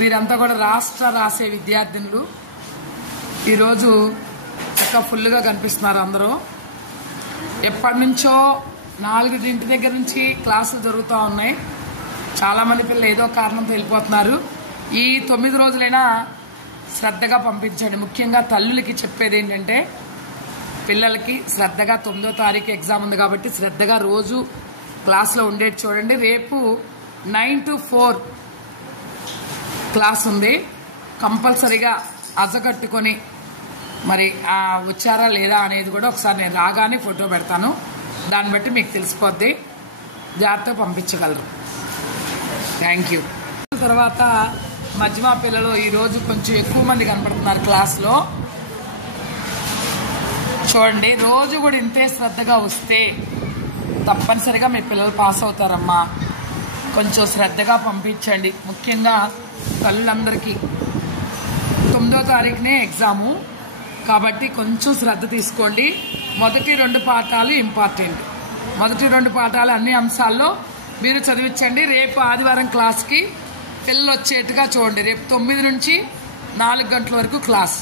వీరంతా కూడా రాసే విద్యార్థినులు. ఈరోజు చక్కగా ఫుల్గా కనిపిస్తున్నారు అందరూ. ఎప్పటి నుంచో 4 దగ్గర నుంచి క్లాసులు జరుగుతూ ఉన్నాయి. చాలామంది పిల్లలు ఏదో కారణంతో వెళ్ళిపోతున్నారు. ఈ 9 రోజులైనా శ్రద్ధగా పంపించండి. ముఖ్యంగా తల్లులకి చెప్పేది ఏంటంటే పిల్లలకి శ్రద్ధగా 9వ తారీఖు ఎగ్జామ్ ఉంది కాబట్టి శ్రద్ధగా రోజు క్లాస్లో ఉండేది చూడండి. రేపు 9 to 4 క్లాస్ ఉంది. కంపల్సరీగా అజకట్టుకొని మరి వచ్చారా లేదా అనేది కూడా ఒకసారి నేను రాగానే ఫోటో పెడతాను. దాన్ని బట్టి మీకు తెలిసిపోద్ది. జాగ్రత్తగా పంపించగలరు. Thank you. తర్వాత మధ్యమా పిల్లలు ఈరోజు కొంచెం ఎక్కువ మంది కనపడుతున్నారు క్లాస్లో. చూడండి, రోజు కూడా ఇంతే శ్రద్ధగా వస్తే తప్పనిసరిగా మీ పిల్లలు పాస్ అవుతారమ్మా. కొంచెం శ్రద్ధగా పంపించండి. ముఖ్యంగా తల్లులందరికీ 9వ తారీఖునే ఎగ్జాము కాబట్టి కొంచెం శ్రద్ధ తీసుకోండి. మొదటి 2 పాఠాలు ఇంపార్టెంట్. మొదటి 2 పాఠాలు అన్ని అంశాల్లో మీరు చదివించండి. రేపు ఆదివారం క్లాస్కి పిల్లలు వచ్చేట్టుగా చూడండి. రేపు 9 నుంచి 4 గంటల వరకు క్లాస్.